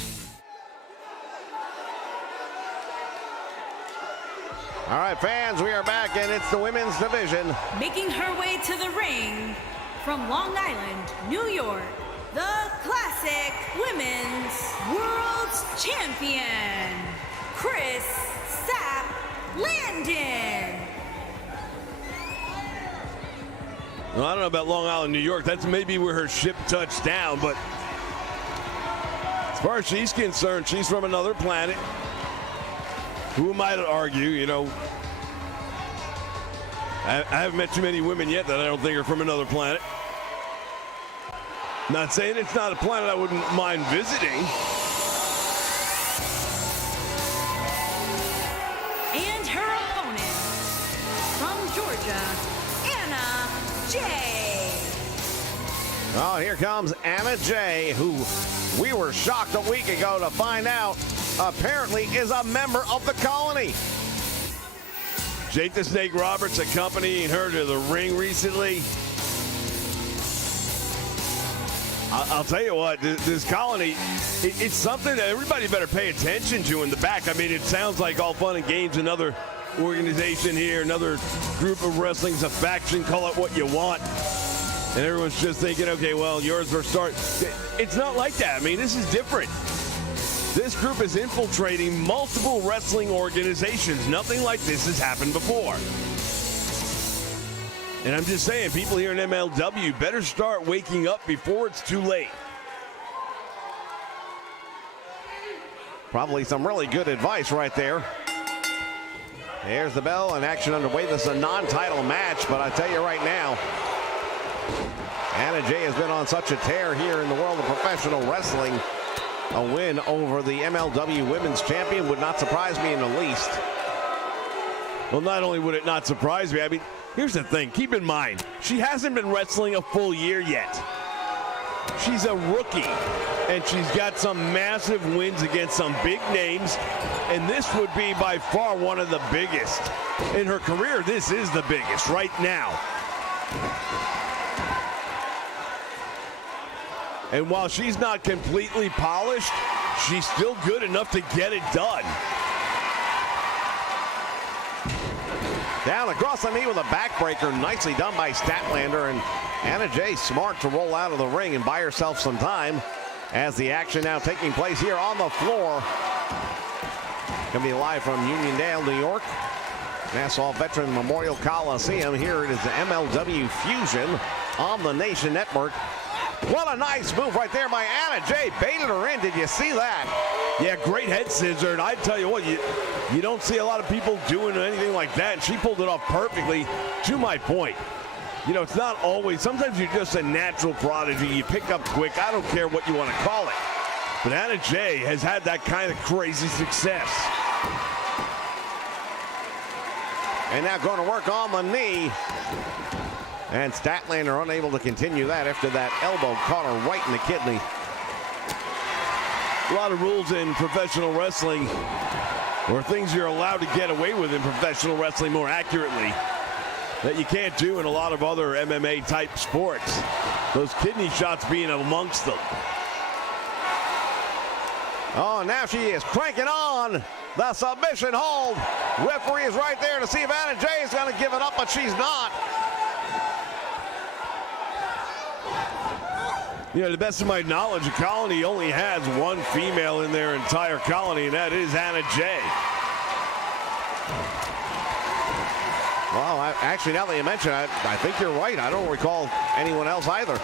All right, fans, we are back, and it's the women's division. Making her way to the ring from Long Island, New York, the Classic Women's World Champion, Chris Sapp Landon. Well, I don't know about Long Island, New York. That's maybe where her ship touched down, but as far as she's concerned, she's from another planet. Who am I to argue, you know? I haven't met too many women yet that I don't think are from another planet. Not saying it's not a planet I wouldn't mind visiting. And her opponent from Georgia, Anna Jay. Oh, here comes Anna Jay, who we were shocked a week ago to find out apparently is a member of the Colony. Jake the Snake Roberts accompanying her to the ring recently. I'll tell you what, this Colony, it's something that everybody better pay attention to in the back. I mean, it sounds like all fun and games, another organization here, another group of wrestling's a faction, call it what you want. And everyone's just thinking, okay, well, yours are start. It's not like that. I mean, this is different. This group is infiltrating multiple wrestling organizations. Nothing like this has happened before. And I'm just saying, people here in MLW better start waking up before it's too late. Probably some really good advice right there. There's the bell and action underway. This is a non-title match, but I tell you right now, Anna Jay has been on such a tear here in the world of professional wrestling. A win over the MLW Women's Champion would not surprise me in the least. Well, not only would it not surprise me, I mean, here's the thing. Keep in mind, she hasn't been wrestling a full year yet. She's a rookie, and she's got some massive wins against some big names, and this would be by far one of the biggest. In her career, this is the biggest right now. And while she's not completely polished, she's still good enough to get it done. Down across the knee with a backbreaker. Nicely done by Statlander. And Anna Jay smart to roll out of the ring and buy herself some time as the action now taking place here on the floor. Going to be live from Uniondale, New York. Nassau Veteran Memorial Coliseum. Here it is the MLW Fusion on the Nation Network. What a nice move right there by Anna Jay. Baited her in. Did you see that? Yeah, great head scissor. And I tell you what, you don't see a lot of people doing anything like that. And she pulled it off perfectly. To my point, you know, it's not always. Sometimes you're just a natural prodigy. You pick up quick. I don't care what you want to call it. But Anna Jay has had that kind of crazy success. And now going to work on the knee. And Statlander unable to continue that after that elbow caught her right in the kidney. A lot of rules in professional wrestling, or things you're allowed to get away with in professional wrestling more accurately, that you can't do in a lot of other MMA type sports. Those kidney shots being amongst them. Oh, now she is cranking on the submission hold. Referee is right there to see if Anna Jay is going to give it up, but she's not. You know, to the best of my knowledge, the Colony only has one female in their entire colony, and that is Anna Jay. No, actually, now that you mention it, I think you're right. I don't recall anyone else either.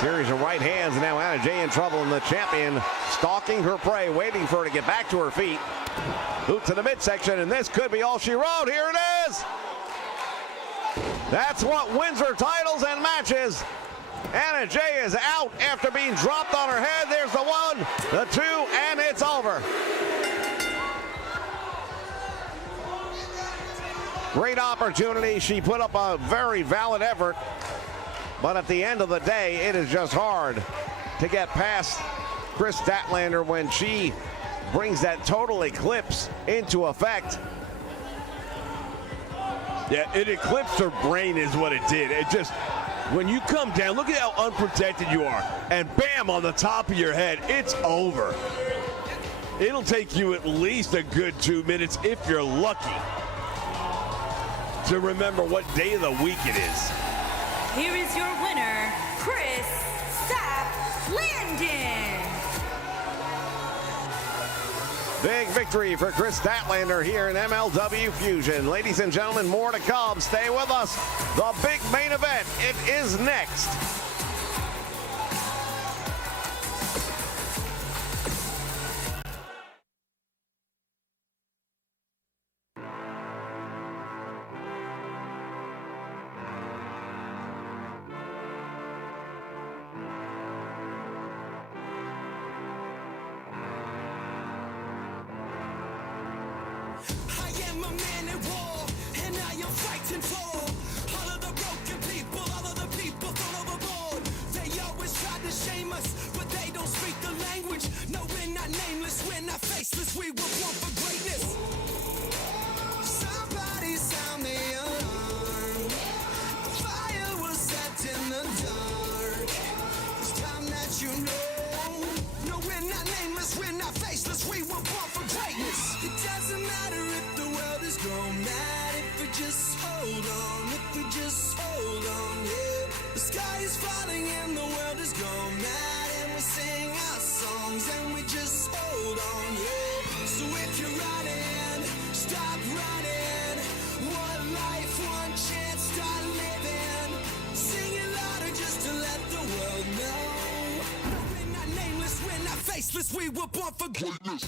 Series of right hands, and now Anna Jay in trouble, and the champion stalking her prey, waiting for her to get back to her feet. Boot to the midsection, and this could be all she wrote. Here it is. That's what wins her titles and matches. Anna Jay is out after being dropped on her head. There's the 1, the 2, and it's over. Great opportunity. She put up a very valid effort. But at the end of the day, it is just hard to get past Chris Statlander when she brings that total eclipse into effect. Yeah, it eclipsed her brain is what it did. It just, when you come down, look at how unprotected you are. And bam, on the top of your head, it's over. It'll take you at least a good 2 minutes, if you're lucky, to remember what day of the week it is. Here is your winner, Chris Statlander. Big victory for Chris Statlander here in MLW Fusion. Ladies and gentlemen, more to come. Stay with us. The big main event, it is next. I am a man at war, and I am fighting for all of the broken people, all of the people thrown overboard. They always try to shame us, but they don't speak the language. No, we're not nameless, we're not faceless, we were born for greatness. Somebody sound the alarm. A fire was set in the dark. It's time that you know. No, we're not nameless, we're not faceless, we were born for greatness. It doesn't matter if the world is gone mad, if we just hold on, if we just hold on, yeah. The sky is falling and the world is gone mad, and we sing our songs and we just hold on, yeah. So if you're running, stop running. One life, one chance, start living. Sing it louder just to let the world know. No, we're not nameless, we're not faceless, we were born for greatness.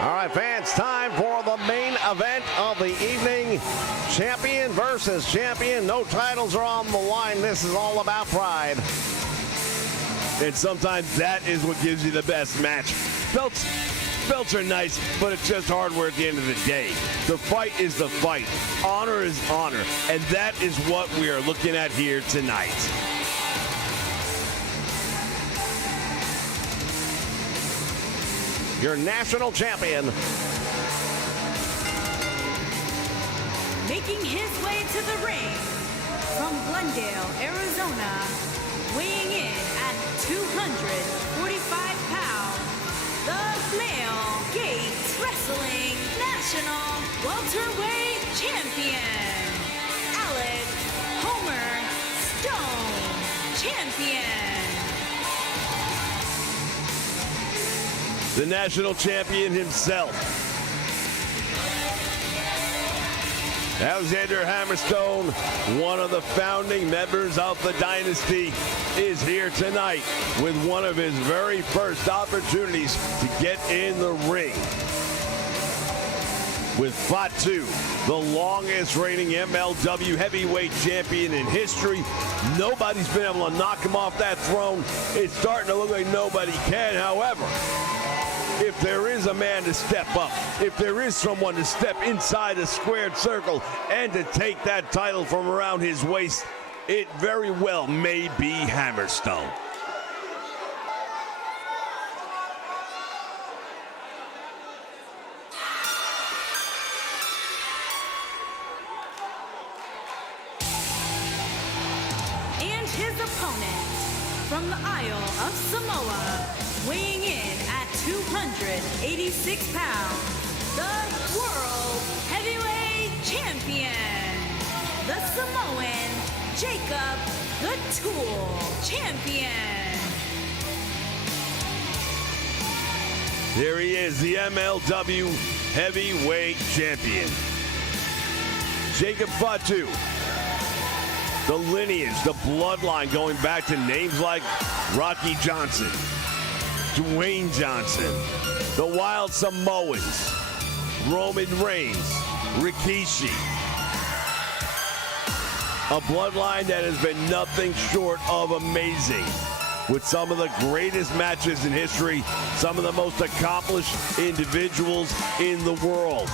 All right, fans, time for the main event of the evening. Champion versus champion. No titles are on the line. This is all about pride. And sometimes that is what gives you the best match. Belts are nice, but it's just hardware at the end of the day. The fight is the fight. Honor is honor. And that is what we are looking at here tonight. Your national champion. Making his way to the ring from Glendale, Arizona, weighing in at 245 pounds, the Male Gates Wrestling National Welterweight Champion, Alex Homer Stone Champion. The national champion himself, Alexander Hammerstone, one of the founding members of the dynasty, is here tonight with one of his very first opportunities to get in the ring with Fatu, the longest reigning MLW heavyweight champion in history. Nobody's been able to knock him off that throne. It's starting to look like nobody can. However, if there is a man to step up, if there is someone to step inside a squared circle and to take that title from around his waist, it very well may be Hammerstone. And his opponent from the Isle of Samoa, weighing in at 286 pounds, the World Heavyweight Champion, the Samoan Jacob the Tool Champion. Here he is, the MLW Heavyweight Champion. Jacob Fatu. The lineage, the bloodline going back to names like Rocky Johnson, Dwayne Johnson, the Wild Samoans, Roman Reigns, Rikishi. A bloodline that has been nothing short of amazing, with some of the greatest matches in history, some of the most accomplished individuals in the world.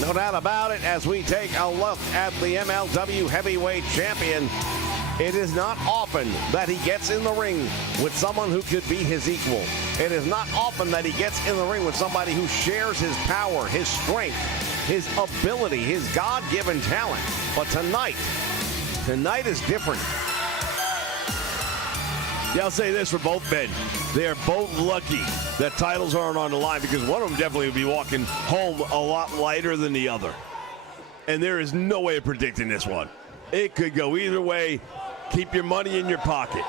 No doubt about it, as we take a look at the MLW Heavyweight Champion, it is not often that he gets in the ring with someone who could be his equal. It is not often that he gets in the ring with somebody who shares his power, his strength, his ability, his God-given talent. But tonight is different. Yeah, I'll say this for both men. They are both lucky that titles aren't on the line, because one of them definitely will be walking home a lot lighter than the other. And there is no way of predicting this one. It could go either way. Keep your money in your pocket.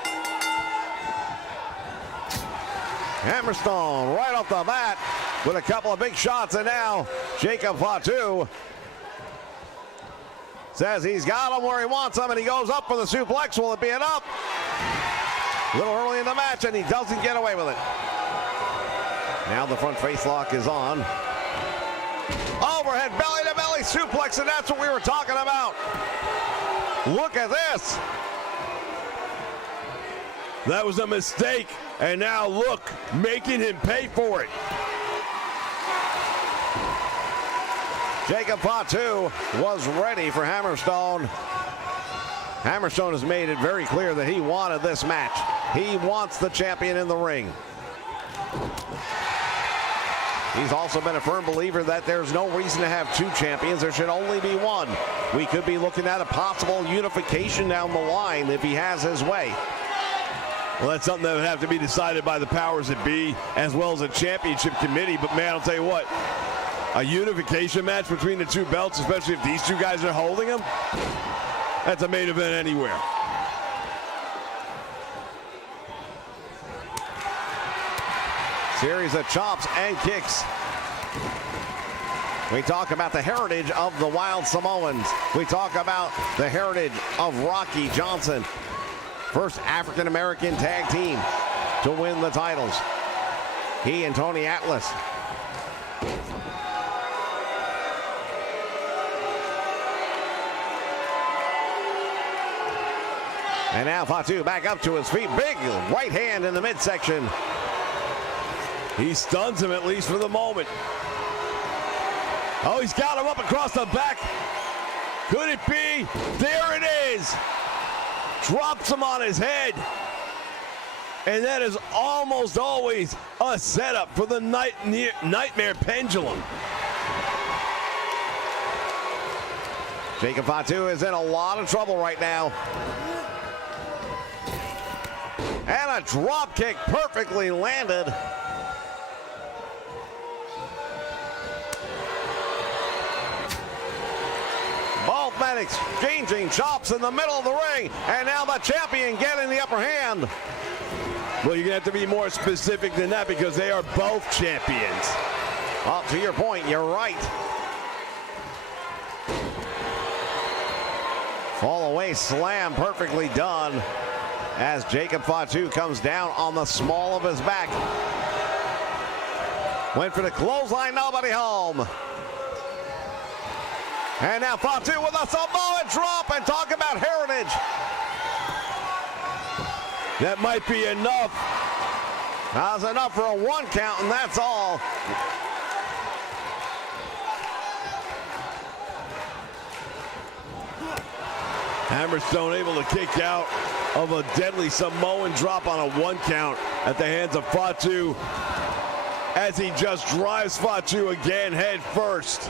Hammerstone right off the bat with a couple of big shots, and now Jacob Fatu says he's got him where he wants him, and he goes up for the suplex. Will it be enough? A little early in the match, and he doesn't get away with it. Now the front face lock is on. Overhead belly-to-belly suplex, and that's what we were talking about. Look at this. That was a mistake, and now look, making him pay for it. Jacob Fatu was ready for Hammerstone. Hammerstone has made it very clear that he wanted this match. He wants the champion in the ring. He's also been a firm believer that there's no reason to have two champions. There should only be one. We could be looking at a possible unification down the line if he has his way. Well, that's something that would have to be decided by the powers that be, as well as a championship committee. But man, I'll tell you what, a unification match between the two belts, especially if these two guys are holding them, that's a main event anywhere. Series of chops and kicks. We talk about the heritage of the Wild Samoans. We talk about the heritage of Rocky Johnson. First African-American tag team to win the titles. He and Tony Atlas. And now Fatu back up to his feet. Big right hand in the midsection. He stuns him, at least for the moment. Oh, he's got him up across the back. Could it be? There it is. Drops him on his head. And that is almost always a setup for the nightmare pendulum. Jacob Fatu is in a lot of trouble right now. And a drop kick perfectly landed. Both men exchanging chops in the middle of the ring, and now the champion getting the upper hand. Well, you're going to have to be more specific than that, because they are both champions. Well, to your point, you're right. Fall away slam perfectly done as Jacob Fatu comes down on the small of his back. Went for the clothesline, nobody home. And now Fatu with a Samoan drop, and talk about heritage. That might be enough. That's enough for a 1 count, and that's all. Hammerstone able to kick out of a deadly Samoan drop on a 1 count at the hands of Fatu, as he just drives Fatu again head first.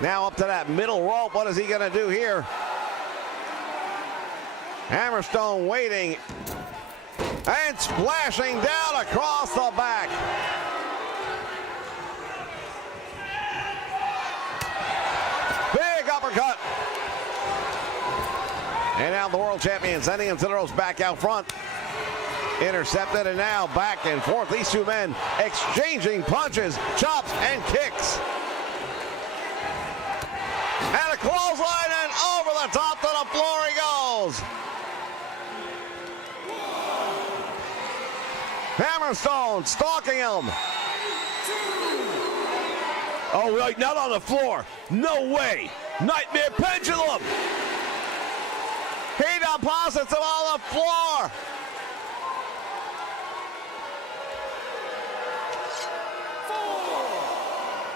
Now up to that middle rope. What is he going to do here? Hammerstone waiting and splashing down across the back. Big uppercut. And now the world champion sending him to the ropes back out front. Intercepted, and now back and forth. These two men exchanging punches, chops, and kicks. And a clothesline, and over the top to the floor he goes. Hammerstone stalking him. Oh, right, not on the floor. No way. Nightmare pendulum. He deposits him on the floor.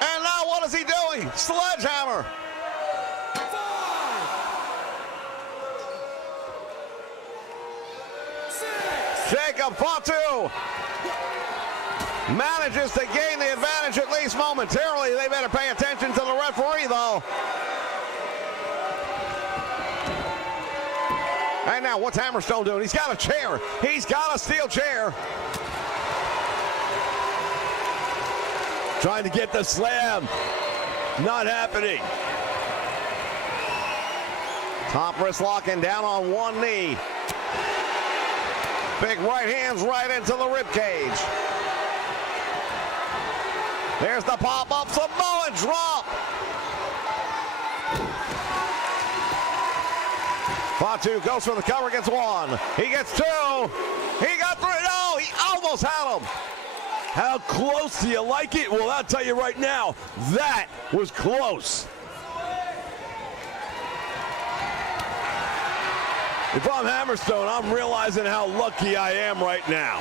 And now what is he doing? Sledgehammer. Jacob Fatu manages to gain the advantage at least momentarily. They better pay attention to the referee, though. And now what's Hammerstone doing? He's got a chair. He's got a steel chair. Trying to get the slam. Not happening. Top wrist locking down on one knee. Big right hands right into the rib cage. There's the pop-up Samoan drop. Fatu goes for the cover, gets one. He gets two. He got three. No, he almost had him. How close do you like it? Well, I'll tell you right now, that was close. If I'm Hammerstone, I'm realizing how lucky I am right now.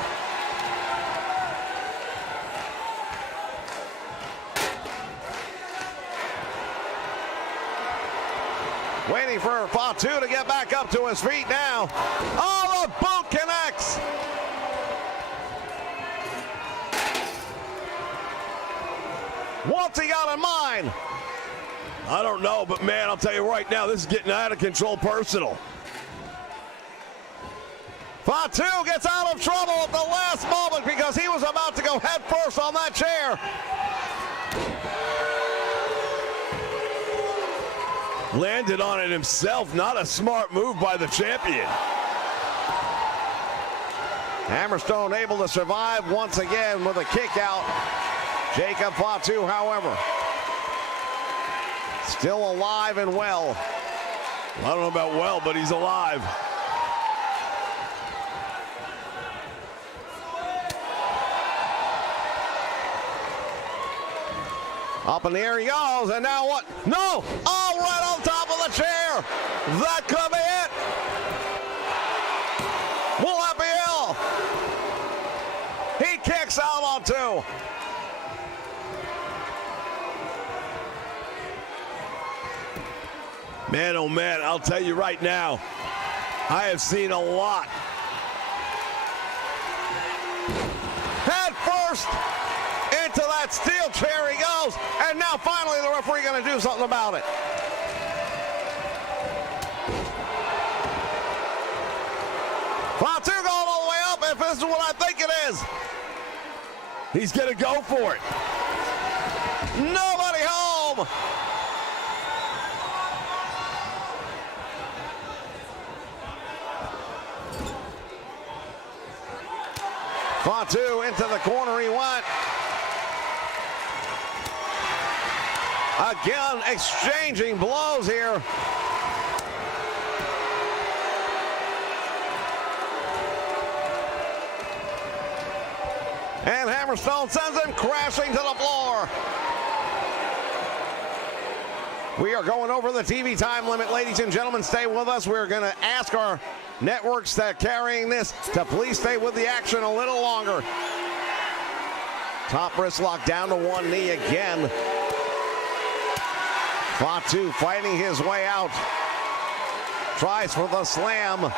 Waiting for Fatu to get back up to his feet now. Oh, the boot connects. What's he got in mind? I don't know, but man, I'll tell you right now, this is getting out of control personal. Fatu gets out of trouble at the last moment because he was about to go head first on that chair. Landed on it himself, not a smart move by the champion. Hammerstone able to survive once again with a kick out. Jacob Fatu, however, still alive and well. I don't know about well, but he's alive. Up in the air he goes, and now what? No! Oh, right on top of the chair! That could be it! Will that be all? He kicks out on two. Man, oh man, I'll tell you right now, I have seen a lot. Head first into that steel chair he goes, and now finally the referee going to do something about it. Fatu going all the way up, if this is what I think it is. He's going to go for it. Nobody home. Fatu into the corner he went. Again, exchanging blows here. And Hammerstone sends him crashing to the floor. We are going over the TV time limit, ladies and gentlemen. Stay with us. We're going to ask our networks that carrying this to please stay with the action a little longer. Top wrist lock down to one knee again. Fatu fighting his way out. Tries for the slam.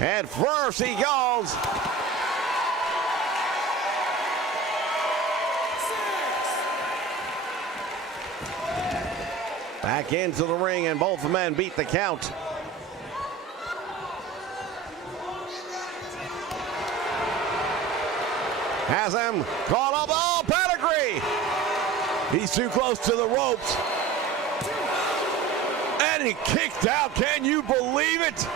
And first he goes. Back into the ring, and both men beat the count. Has him caught up. Oh, pedigree! He's too close to the ropes. And Getting kicked out, can you believe it?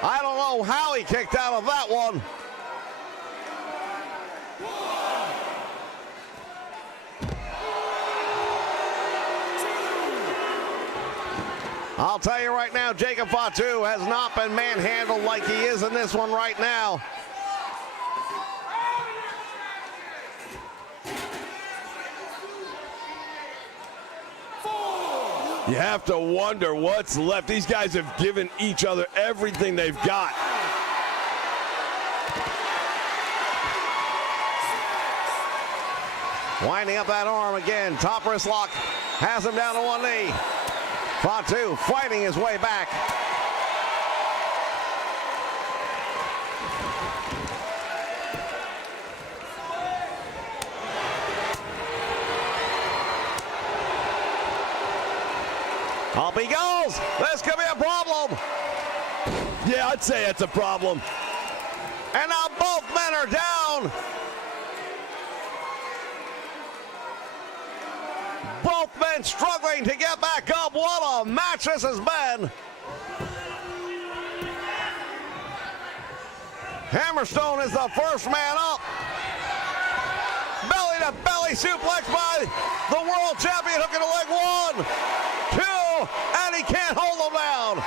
I don't know how he kicked out of that one. I'll tell you right now, Jacob Fatu has not been manhandled like he is in this one right now. You have to wonder what's left. These guys have given each other everything they've got. Winding up that arm again. Top wrist lock has him down to one knee. Fatu fighting his way back. Up he goes. This could be a problem. Yeah, I'd say that's a problem. And now both men are down. Both men struggling to get back up. What a match this has been. Hammerstone is the first man up. Belly to belly suplex by the world champion, hooking a leg. 1, 2, and he can't hold him down.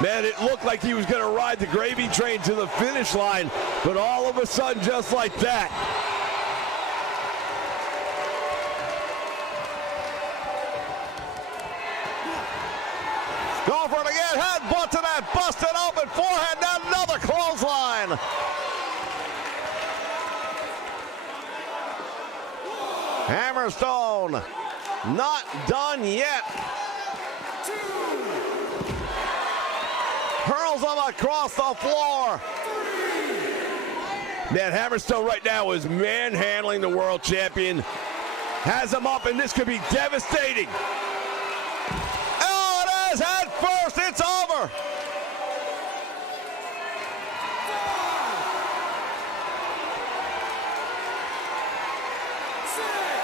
Man, it looked like he was going to ride the gravy train to the finish line, but all of a sudden, just like that. Going for it again, headbutt to that busted open forehead, now another clothesline. Hammerstone, not done yet. Hurls him across the floor. Man, Hammerstone right now is manhandling the world champion. Has him up, and this could be devastating. Oh, it is head first, it's over.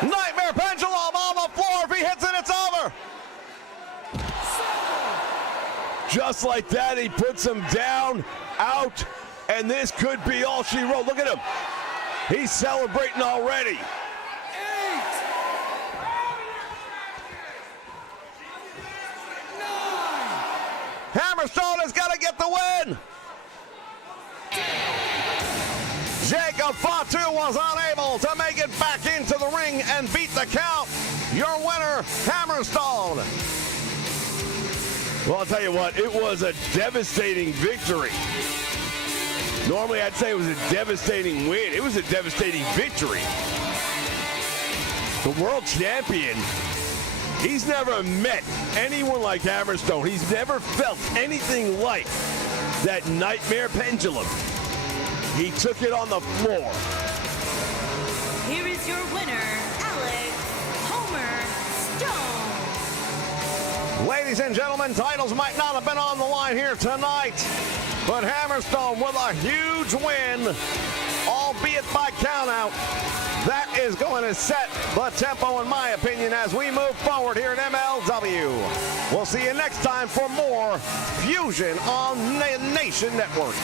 Nightmare pendulum on the floor. If he hits it, it's over. Just like that, he puts him down, out, and this could be all she wrote. Look at him. He's celebrating already. 8, 9. Hammerstone has got to get the win. Jacob Fatu was unable to make it back into the ring and beat the count. Your winner, Hammerstone. Well, I'll tell you what, it was a devastating victory. Normally, I'd say it was a devastating win. It was a devastating victory. The world champion, he's never met anyone like Hammerstone. He's never felt anything like that nightmare pendulum. He took it on the floor. Here is your winner, Alex Homer Stone. Ladies and gentlemen, titles might not have been on the line here tonight, but Hammerstone with a huge win, albeit by countout. That is going to set the tempo, in my opinion, as we move forward here at MLW. We'll see you next time for more Fusion on Nation Network.